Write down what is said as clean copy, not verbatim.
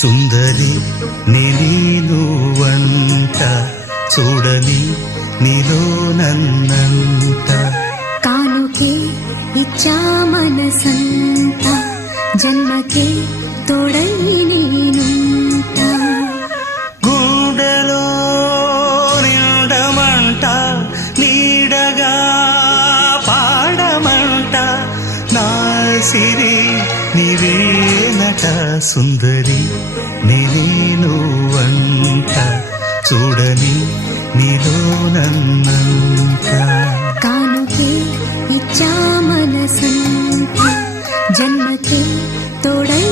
సుందరి నీను వంట చూడని నీలో నన్నంట కానుకే ఇచ్చా మనసంత జన్మకే తోడై నేనుంట గుండెలో నిండమంట నీడగా పాడమంట నా సిరి నీవేనట సుందరి నేను వంట చూడని నీలో నన్నంట కానుకే ఇచ్చా మనసంత జన్మకే తోడై